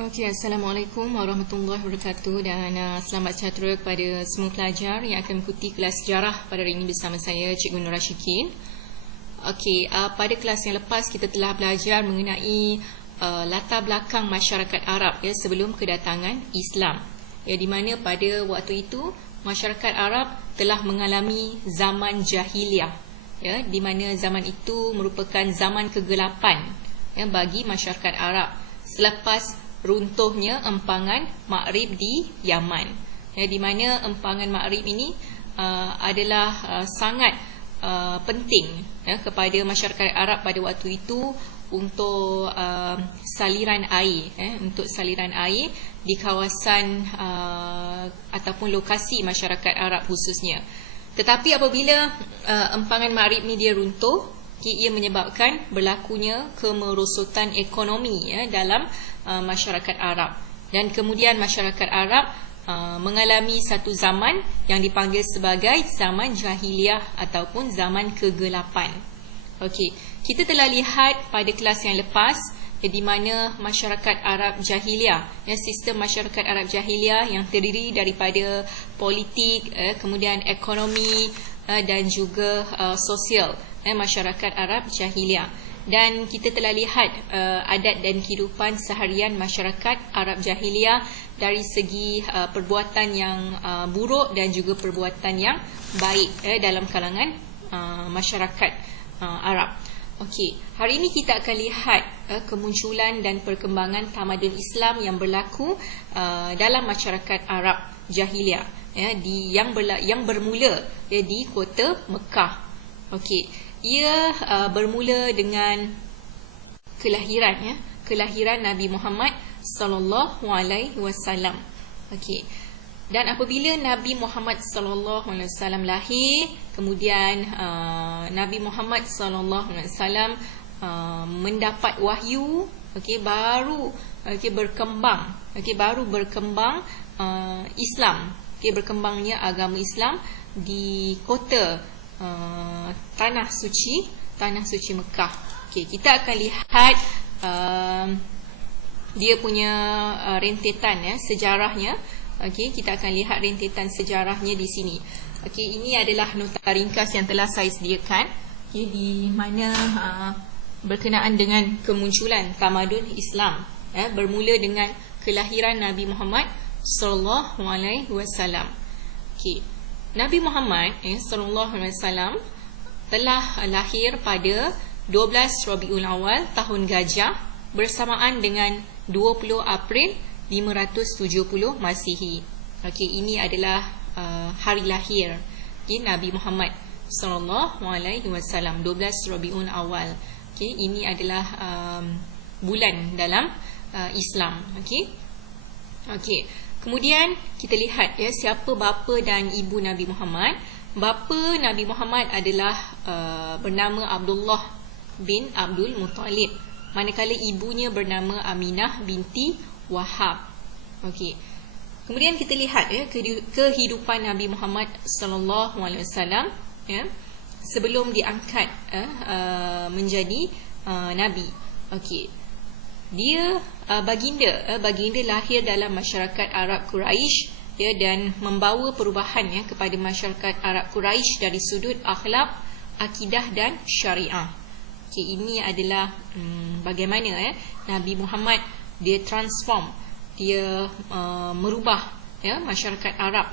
Okey, Assalamualaikum warahmatullahi wabarakatuh dan selamat sejahtera kepada semua pelajar yang akan mengikuti kelas sejarah pada hari ini bersama saya Cikgu Nur Rashikin. Okey, pada kelas yang lepas kita telah belajar mengenai latar belakang masyarakat Arab sebelum kedatangan Islam. Di mana pada waktu itu masyarakat Arab telah mengalami zaman jahiliah. Di mana zaman itu merupakan zaman kegelapan bagi masyarakat Arab selepas runtuhnya empangan Maghrib di Yaman. Di mana empangan Maghrib ini adalah sangat penting kepada masyarakat Arab pada waktu itu untuk saliran air, untuk saliran air di kawasan ataupun lokasi masyarakat Arab khususnya. Tetapi apabila empangan Maghrib ni dia runtuh, ia menyebabkan berlakunya kemerosotan ekonomi dalam masyarakat Arab, dan kemudian masyarakat Arab mengalami satu zaman yang dipanggil sebagai zaman jahiliah ataupun zaman kegelapan. Okey, kita telah lihat pada kelas yang lepas di mana masyarakat Arab jahiliah, sistem masyarakat Arab jahiliah yang terdiri daripada politik, kemudian ekonomi dan juga sosial masyarakat Arab jahiliah. Dan kita telah lihat adat dan kehidupan seharian masyarakat Arab jahiliah dari segi perbuatan yang buruk dan juga perbuatan yang baik dalam kalangan masyarakat Arab. Okey, hari ini kita akan lihat kemunculan dan perkembangan tamadun Islam yang berlaku dalam masyarakat Arab jahiliah, yang bermula di kota Mekah. Okey, ia bermula dengan kelahiran Nabi Muhammad sallallahu alaihi wasallam. Okey. Dan apabila Nabi Muhammad sallallahu alaihi wasallam lahir, kemudian Nabi Muhammad sallallahu alaihi wasallam mendapat wahyu, baru berkembang Islam, berkembangnya agama Islam di kota tanah suci Mekah. Kita akan lihat dia punya rentetan sejarahnya. Kita akan lihat rentetan sejarahnya di sini. Ini adalah nota ringkas yang telah saya sediakan, di mana berkenaan dengan kemunculan tamadun Islam, bermula dengan kelahiran Nabi Muhammad sallallahu alaihi wasallam. Nabi Muhammad sallallahu alaihi wasallam telah lahir pada 12 Rabiul Awal tahun Gajah bersamaan dengan 20 April 570 Masihi. Ini adalah hari lahir Nabi Muhammad sallallahu alaihi wasallam, 12 Rabiul Awal. Ini adalah bulan dalam Islam. Kemudian kita lihat siapa bapa dan ibu Nabi Muhammad. Bapa Nabi Muhammad adalah bernama Abdullah bin Abdul Muttalib, manakala ibunya bernama Aminah binti Wahab. Kemudian kita lihat kehidupan Nabi Muhammad sallallahu alaihi wasallam sebelum diangkat menjadi nabi. Dia baginda lahir dalam masyarakat Arab Quraisy dan membawa perubahan kepada masyarakat Arab Quraisy dari sudut akhlak, akidah dan syariah. Ini adalah bagaimana Nabi Muhammad dia transform, dia merubah masyarakat Arab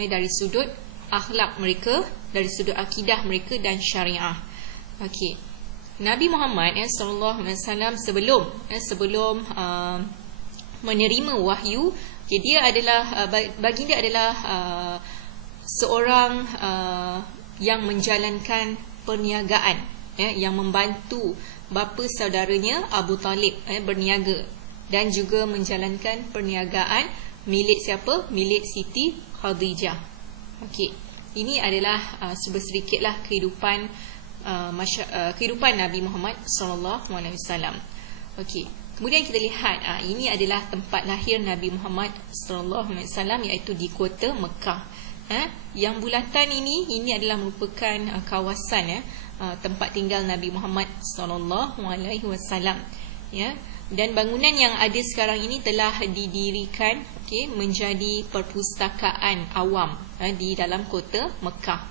dari sudut akhlak mereka, dari sudut akidah mereka dan syariah. Nabi Muhammad sallallahu alaihi wasallam sebelum menerima wahyu, dia adalah baginda adalah seorang yang menjalankan perniagaan, yang membantu bapa saudaranya Abu Talib berniaga, dan juga menjalankan perniagaan milik siapa? Milik Siti Khadijah. Ini adalah sedikitlah kehidupan Nabi Muhammad sallallahu alaihi wasallam. Kemudian kita lihat ini adalah tempat lahir Nabi Muhammad sallallahu alaihi wasallam, iaitu di kota Mekah. Yang bulatan ini adalah merupakan kawasan tempat tinggal Nabi Muhammad sallallahu alaihi wasallam. Dan bangunan yang ada sekarang ini telah didirikan menjadi perpustakaan awam di dalam kota Mekah.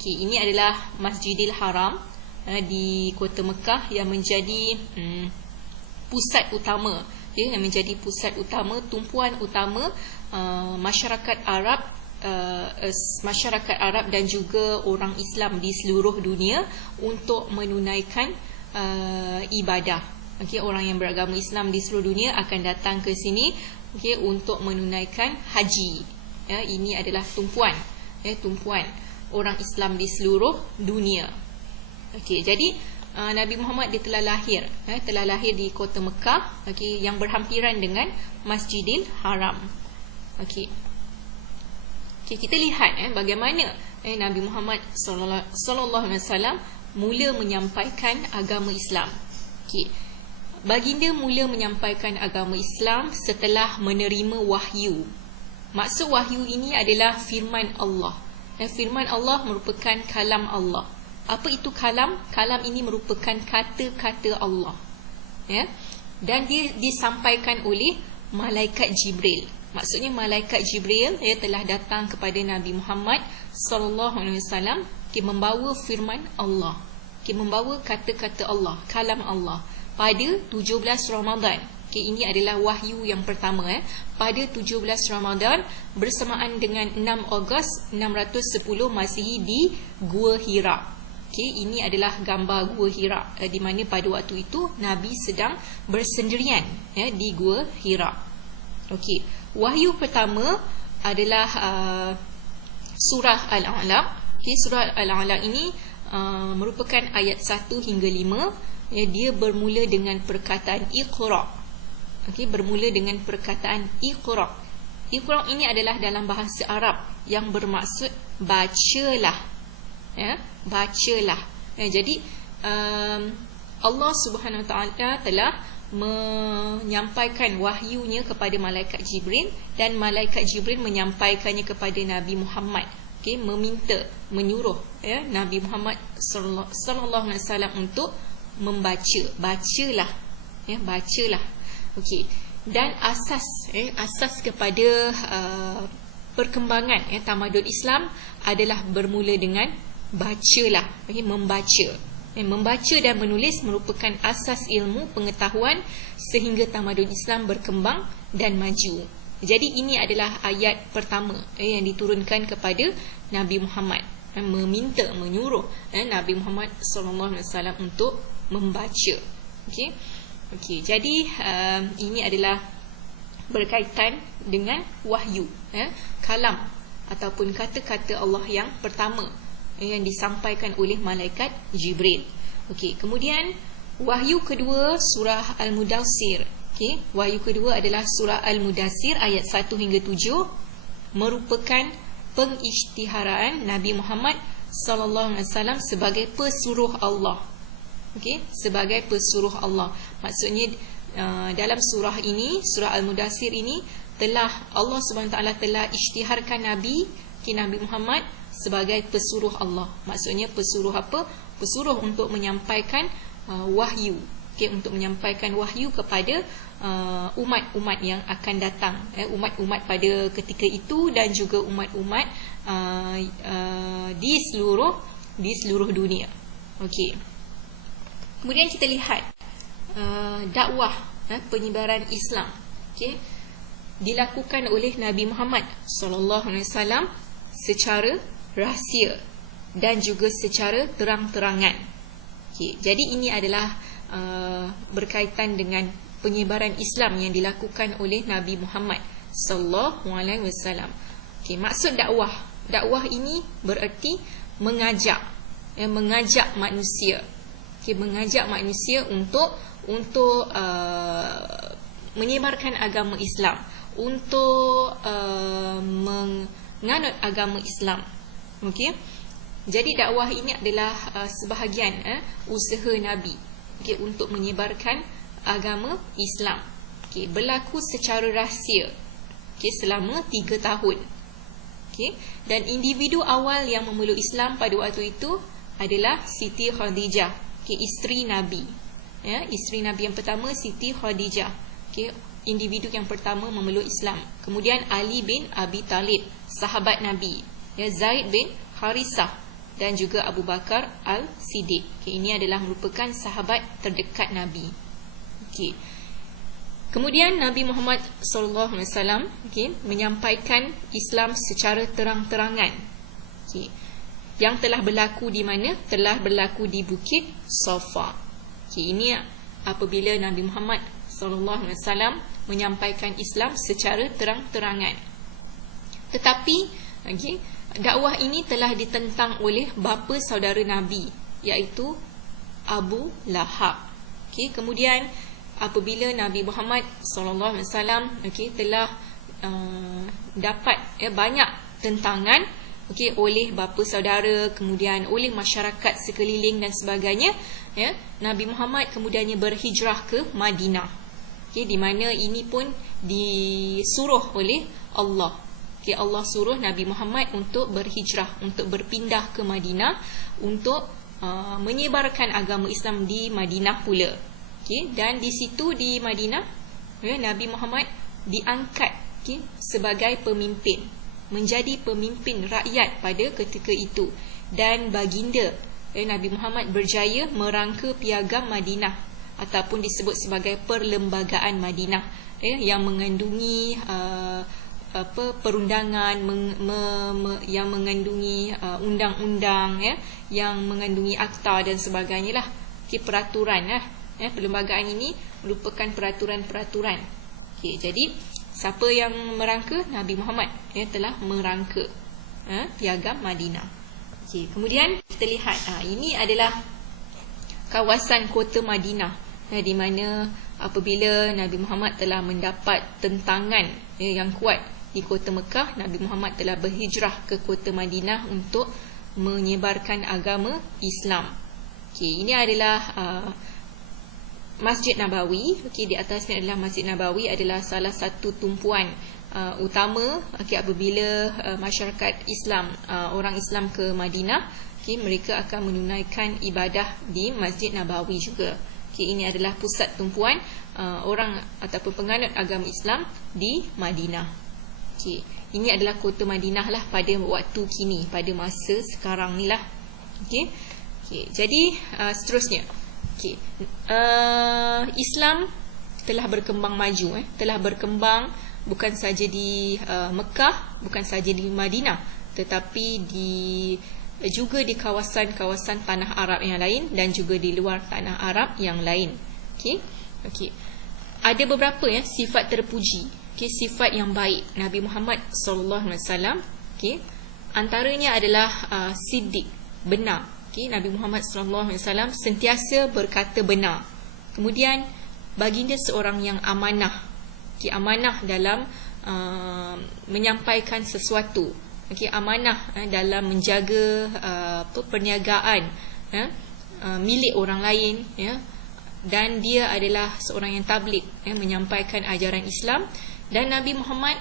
Ini adalah Masjidil Haram di kota Mekah yang menjadi pusat utama, yang menjadi pusat utama, tumpuan utama masyarakat Arab dan juga orang Islam di seluruh dunia untuk menunaikan ibadah. Orang yang beragama Islam di seluruh dunia akan datang ke sini untuk menunaikan haji. Ini adalah tumpuan orang Islam di seluruh dunia. Jadi Nabi Muhammad dia telah lahir di kota Mekah, yang berhampiran dengan Masjidil Haram. Kita lihat bagaimana Nabi Muhammad sallallahu alaihi wasallam mula menyampaikan agama Islam. Baginda mula menyampaikan agama Islam setelah menerima wahyu. Maksud wahyu ini adalah firman Allah. Firman Allah merupakan kalam Allah. Apa itu kalam? Kalam ini merupakan kata-kata Allah. Dan dia disampaikan oleh malaikat Jibril. Maksudnya malaikat Jibril telah datang kepada Nabi Muhammad sallallahu alaihi wasallam membawa firman Allah, membawa kata-kata Allah, kalam Allah pada 17 Ramadan. Ini adalah wahyu yang pertama pada 17 Ramadan bersamaan dengan 6 Ogos 610 Masihi di Gua Hira. Ini adalah gambar Gua Hira di mana pada waktu itu Nabi sedang bersendirian di Gua Hira. Wahyu pertama adalah surah Al-A'la. Surah Al-A'la ini merupakan ayat 1 hingga 5. Dia bermula dengan perkataan Iqra. Bermula dengan perkataan Iqra. Iqra ini adalah dalam bahasa Arab yang bermaksud bacalah. Bacalah. Jadi Allah Subhanahu Wa Taala telah menyampaikan wahyunya kepada malaikat Jibril, dan malaikat Jibril menyampaikannya kepada Nabi Muhammad. Meminta, menyuruh Nabi Muhammad sallallahu alaihi wasallam untuk membaca. Bacalah. Bacalah. Dan asas kepada perkembangan tamadun Islam adalah bermula dengan bacalah. Membaca. Membaca dan menulis merupakan asas ilmu pengetahuan sehingga tamadun Islam berkembang dan maju. Jadi ini adalah ayat pertama yang diturunkan kepada Nabi Muhammad, meminta, menyuruh Nabi Muhammad SAW untuk membaca. Jadi ini adalah berkaitan dengan wahyu, kalam ataupun kata-kata Allah yang pertama yang disampaikan oleh malaikat Jibril. Kemudian wahyu kedua surah Al-Mudassir. Wahyu kedua adalah surah Al-Mudassir ayat 1 hingga 7, merupakan pengisytiharan Nabi Muhammad sallallahu alaihi wasallam sebagai pesuruh Allah. Sebagai pesuruh Allah. Maksudnya dalam surah ini, surah Al-Mudassir ini, telah Allah Subhanahu Taala telah isytiharkan Nabi Muhammad sebagai pesuruh Allah. Maksudnya pesuruh apa? Pesuruh untuk menyampaikan wahyu. Untuk menyampaikan wahyu kepada umat-umat yang akan datang, umat-umat pada ketika itu dan juga umat-umat di seluruh dunia. Kemudian kita lihat dakwah penyebaran Islam dilakukan oleh Nabi Muhammad sallallahu alaihi wasallam secara rahsia dan juga secara terang-terangan. Jadi ini adalah berkaitan dengan penyebaran Islam yang dilakukan oleh Nabi Muhammad sallallahu alaihi wasallam. Maksud dakwah ini bererti mengajak manusia. Mengajak manusia untuk menyebarkan agama Islam, untuk menganut agama Islam. Jadi dakwah ini adalah sebahagian usaha Nabi untuk menyebarkan agama Islam. Berlaku secara rahsia selama 3 tahun. Dan individu awal yang memeluk Islam pada waktu itu adalah Siti Khadijah, isteri Nabi. ya, isteri Nabi yang pertama Siti Khadijah, okey, individu yang pertama memeluk Islam. Kemudian Ali bin Abi Talib, sahabat Nabi, ya, Zaid bin Harisah dan juga Abu Bakar Al-Siddiq. Okay, ini adalah merupakan sahabat terdekat Nabi. Okay. Kemudian Nabi Muhammad SAW, okay, menyampaikan Islam secara terang-terangan. Okay. Yang telah berlaku di mana? Telah berlaku di Bukit Safa. Okay, ini apabila Nabi Muhammad SAW menyampaikan Islam secara terang-terangan. Tetapi, okay, dakwah ini telah ditentang oleh bapa saudara Nabi, iaitu Abu Lahab. Okay, kemudian apabila Nabi Muhammad SAW, okay, telah dapat banyak tentangan, okay, oleh bapa saudara, kemudian oleh masyarakat sekeliling dan sebagainya, ya, Nabi Muhammad kemudiannya berhijrah ke Madinah, okay, di mana ini pun disuruh oleh Allah. Okay, Allah suruh Nabi Muhammad untuk berhijrah, untuk berpindah ke Madinah, untuk menyebarkan agama Islam di Madinah pula. Okay, dan di situ di Madinah, ya, Nabi Muhammad diangkat, okay, sebagai pemimpin, menjadi pemimpin rakyat pada ketika itu. Dan baginda, ya, Nabi Muhammad berjaya merangka piagam Madinah, ataupun disebut sebagai Perlembagaan Madinah, ya, yang mengandungi perundangan, yang mengandungi undang-undang, ya, yang mengandungi akta dan sebagainya lah. Okay, peraturan lah. Ya, perlembagaan ini merupakan peraturan-peraturan. Okay, jadi siapa yang merangka? Nabi Muhammad, ya, telah merangka piagam Madinah. Okay, kemudian kita lihat, ini adalah kawasan kota Madinah, ya, di mana apabila Nabi Muhammad telah mendapat tentangan, ya, yang kuat di kota Mekah, Nabi Muhammad telah berhijrah ke kota Madinah untuk menyebarkan agama Islam. Okay, ini adalah Masjid Nabawi. Okay, di atasnya adalah Masjid Nabawi, adalah salah satu tumpuan utama, okay, apabila masyarakat Islam, orang Islam ke Madinah, okay, mereka akan menunaikan ibadah di Masjid Nabawi juga. Okay, ini adalah pusat tumpuan orang ataupun penganut agama Islam di Madinah. Okay, ini adalah kota Madinah lah pada waktu kini, pada masa sekarang ni lah. Okay. Okay, jadi seterusnya, okay, Islam telah berkembang maju, telah berkembang bukan saja di Mekah, bukan saja di Madinah, tetapi juga di kawasan-kawasan tanah Arab yang lain dan juga di luar tanah Arab yang lain. Okay. Okay. Ada beberapa, ya, sifat terpuji, okay, sifat yang baik Nabi Muhammad SAW. Okay. Antaranya adalah siddiq, benar. Okay, Nabi Muhammad SAW sentiasa berkata benar. Kemudian baginda seorang yang amanah, okay, amanah dalam menyampaikan sesuatu, okay, amanah dalam menjaga perniagaan, milik orang lain, ya, dan dia adalah seorang yang tabligh, menyampaikan ajaran Islam. Dan Nabi Muhammad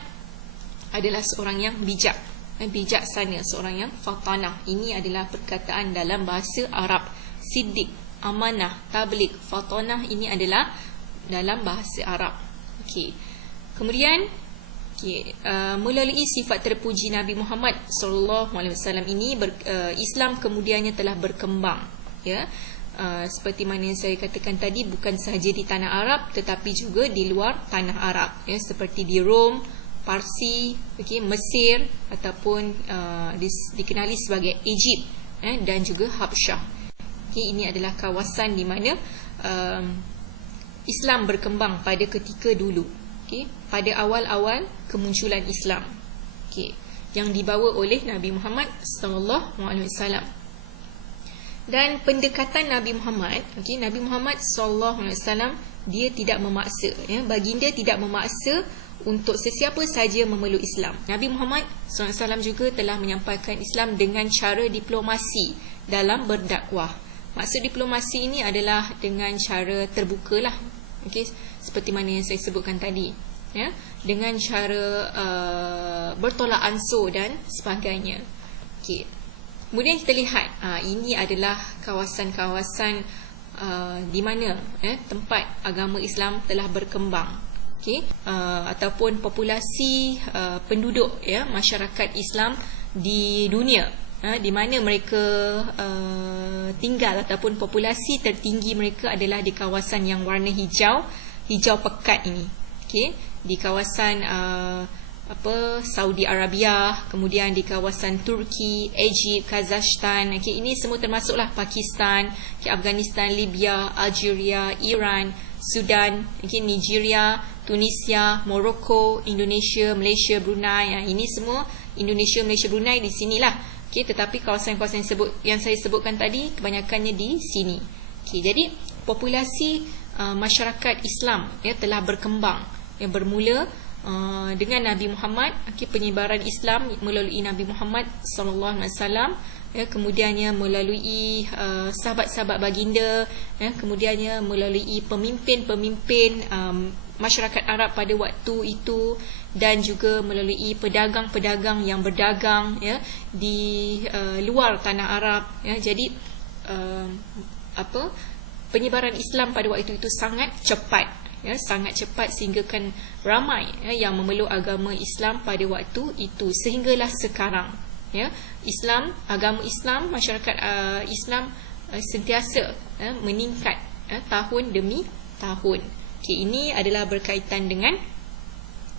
adalah seorang yang bijak, bijaksana, seorang yang fatanah. Ini adalah perkataan dalam bahasa Arab. Siddiq, amanah, tabligh, fatanah, ini adalah dalam bahasa Arab. Okay. Kemudian, okay, melalui sifat terpuji Nabi Muhammad SAW ini, Islam kemudiannya telah berkembang, ya. Seperti mana yang saya katakan tadi, bukan sahaja di tanah Arab tetapi juga di luar tanah Arab, ya, seperti di Rom, Parsi, okay, Mesir, ataupun dikenali sebagai Egypt, dan juga Habsyah. Okay, ini adalah kawasan di mana Islam berkembang pada ketika dulu, okay, pada awal-awal kemunculan Islam, okay, yang dibawa oleh Nabi Muhammad SAW. Dan pendekatan Nabi Muhammad, okay, Nabi Muhammad SAW, dia tidak memaksa, ya, baginda tidak memaksa untuk sesiapa saja memeluk Islam. Nabi Muhammad SAW juga telah menyampaikan Islam dengan cara diplomasi dalam berdakwah. Maksud diplomasi ini adalah dengan cara terbuka lah, okay, seperti mana yang saya sebutkan tadi, ya, dengan cara bertolak ansur dan sebagainya. Okay. Kemudian kita lihat, ini adalah kawasan-kawasan di mana tempat agama Islam telah berkembang, ataupun populasi penduduk masyarakat Islam di dunia, di mana mereka tinggal, ataupun populasi tertinggi mereka adalah di kawasan yang warna hijau pekat ini, di kawasan Saudi Arabia, kemudian di kawasan Turki, Egypt, Kazakhstan, ini semua termasuklah Pakistan, Afghanistan, Libya, Algeria, Iran, Sudan, Nigeria, Tunisia, Morocco, Indonesia, Malaysia, Brunei. Ini semua Indonesia, Malaysia, Brunei di sinilah. Tetapi kawasan-kawasan yang saya sebutkan tadi kebanyakannya di sini. Jadi populasi masyarakat Islam telah berkembang, yang bermula dengan Nabi Muhammad, penyebaran Islam melalui Nabi Muhammad sallallahu alaihi wasallam, kemudiannya melalui sahabat-sahabat baginda, kemudiannya melalui pemimpin-pemimpin masyarakat Arab pada waktu itu, dan juga melalui pedagang-pedagang yang berdagang di luar tanah Arab. Jadi penyebaran Islam pada waktu itu sangat cepat, sangat cepat, sehingga kan ramai yang memeluk agama Islam pada waktu itu, sehinggalah sekarang agama Islam, masyarakat Islam sentiasa meningkat tahun demi tahun. Ini adalah berkaitan dengan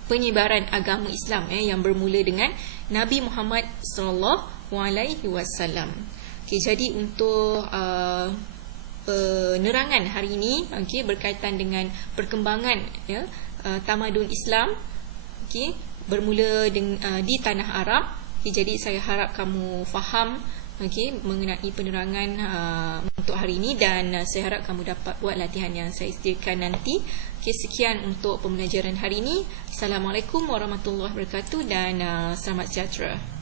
penyebaran agama Islam yang bermula dengan Nabi Muhammad sallallahu alaihi wasallam. Jadi untuk penerangan hari ini berkaitan dengan perkembangan tamadun Islam bermula di tanah Arab. Jadi saya harap kamu faham mengenai penerangan untuk hari ini, dan saya harap kamu dapat buat latihan yang saya sediakan nanti. Sekian untuk pembelajaran hari ini. Assalamualaikum warahmatullahi wabarakatuh, dan selamat sejahtera.